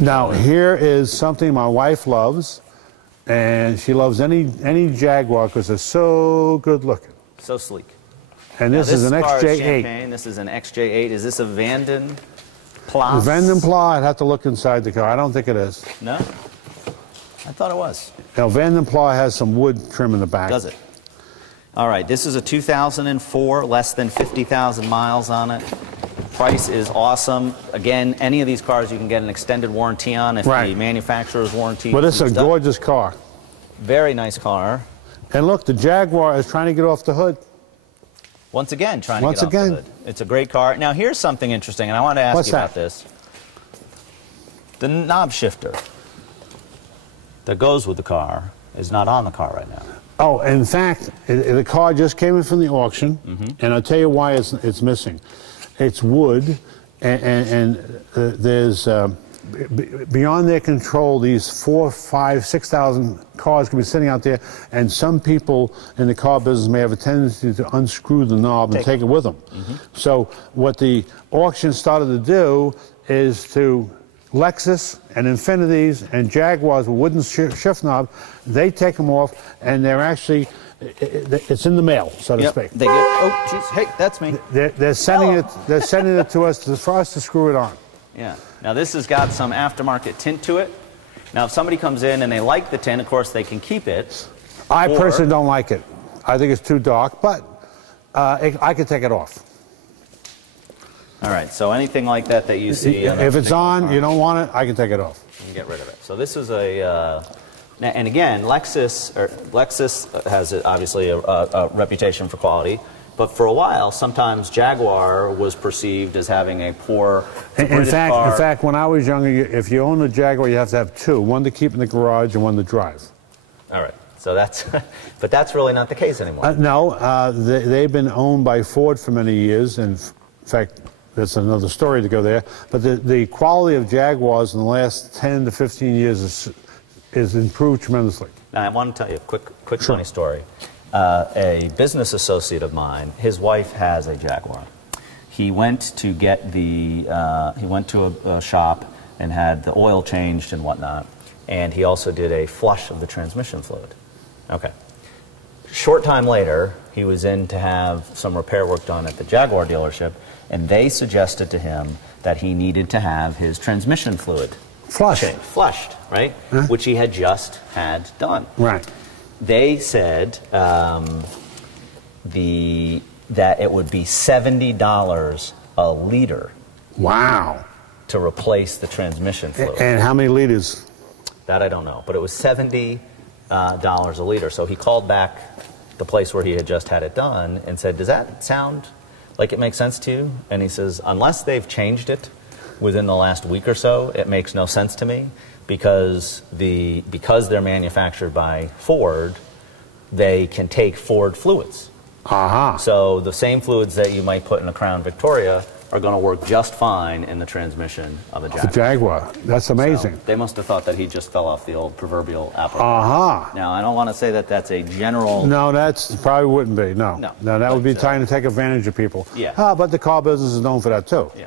Now, here is something my wife loves, and she loves any Jaguar because they're so good looking. So sleek. And this is an XJ8. This is an XJ8. Is this a Vanden Plas? Vanden Plas, I'd have to look inside the car. I don't think it is. No? I thought it was. Now, Vanden Plas has some wood trim in the back. Does it? All right, this is a 2004, less than 50,000 miles on it. Price is awesome. Again, any of these cars you can get an extended warranty on if the manufacturer's warranty. But this is a gorgeous car. Very nice car. And look, the Jaguar is trying to get off the hood. Once again, trying to get off the hood. It's a great car. Now, here's something interesting, and I want to ask you about this. The knob shifter that goes with the car is not on the car right now. Oh, in fact, the car just came in from the auction, and I'll tell you why it's missing. It's wood, and there's, beyond their control, these 4,000, 5,000, 6,000 cars can be sitting out there, and some people in the car business may have a tendency to unscrew the knob and take it with them. So what the auction started to do is to Lexus and Infinitis and Jaguars with wooden shift knob, they take them off, and they're actually, it's in the mail, so to speak. They get, oh, geez, hey, that's me. They're sending it. They're sending it to us for us to screw it on. Yeah. Now this has got some aftermarket tint to it. Now if somebody comes in and they like the tint, of course they can keep it. I personally don't like it. I think it's too dark, but I could take it off. All right, so anything like that that you see... If it's on, you don't want it, I can take it off. You can get rid of it. So this is a... and again, Lexus has obviously a reputation for quality, but for a while, sometimes Jaguar was perceived as having a poor... In fact, when I was younger, if you own a Jaguar, you have to have two, one to keep in the garage and one to drive. All right. So that's, but that's really not the case anymore. No, they've been owned by Ford for many years, and in fact, that's another story to go there. But the quality of Jaguars in the last 10 to 15 years is improved tremendously. Now, I want to tell you a quick funny story. A business associate of mine, his wife has a Jaguar. He went to get the, he went to a shop and had the oil changed and whatnot, and he also did a flush of the transmission fluid. Okay. Short time later, he was in to have some repair work done at the Jaguar dealership, and they suggested to him that he needed to have his transmission fluid flushed, right? Huh? Which he had just had done. Right. They said that it would be $70 a liter. Wow. To replace the transmission fluid. And how many liters? That I don't know, but it was $70 a liter. So he called back the place where he had just had it done and said, does that sound like it makes sense to you? And he says, unless they've changed it within the last week or so, it makes no sense to me, because they're manufactured by Ford, they can take Ford fluids. So the same fluids that you might put in a Crown Victoria are going to work just fine in the transmission of a Jaguar. The Jaguar. That's amazing. So they must have thought that he just fell off the old proverbial apple. Now, I don't want to say that that's a general... No, that's probably wouldn't be. No. No, that would be trying to take advantage of people. Yeah. But the car business is known for that, too. Yeah.